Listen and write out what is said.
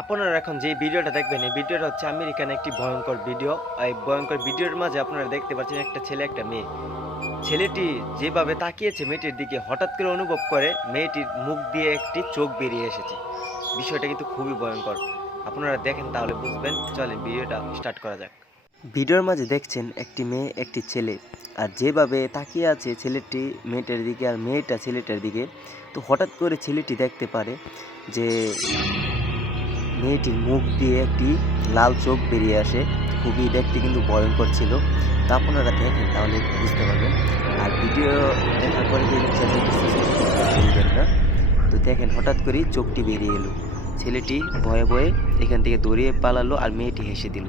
আপনারা এখন যে ভিডিওটা দেখবেন এই ভিডিওটা হচ্ছে আমেরিকান একটি ভয়ঙ্কর ভিডিও। এই ভয়ঙ্কর ভিডিওর মাঝে আপনারা দেখতে পাচ্ছেন একটা ছেলে একটা মেয়ে। ছেলেটি যেভাবে তাকিয়েছে মেয়েটির দিকে হঠাৎ করে অনুভব করে মেয়েটির মুখ দিয়ে একটি চোখ বেরিয়ে এসেছে। বিষয়টা কিন্তু খুবই ভয়ঙ্কর। আপনারা দেখেন তাহলে বুঝবেন। চলেন ভিডিওটা স্টার্ট করা যাক। ভিডিওর মাঝে দেখছেন একটি মেয়ে একটি ছেলে, আর যেভাবে তাকিয়ে আছে ছেলেটি মেয়েটার দিকে আর মেয়েটা ছেলেটার দিকে, তো হঠাৎ করে ছেলেটি দেখতে পারে যে মেয়েটির মুখ দিয়ে একটি লাল চোখ বেরিয়ে আসে। খুবই দেখতে কিন্তু ভয়ঙ্কর ছিল। তা আপনারা দেখেন তাহলে বুঝতে পারবেন। আর ভিডিও দেখার পরে কিন্তু চ্যানেলটি সাবস্ক্রাইব করতে ভুলবেন না। তো দেখেন হঠাৎ করেই চোখটি বেরিয়ে এলো। ছেলেটি ভয়ে ভয়ে এখান থেকে দৌড়িয়ে পালালো আর মেয়েটি হেসে দিল।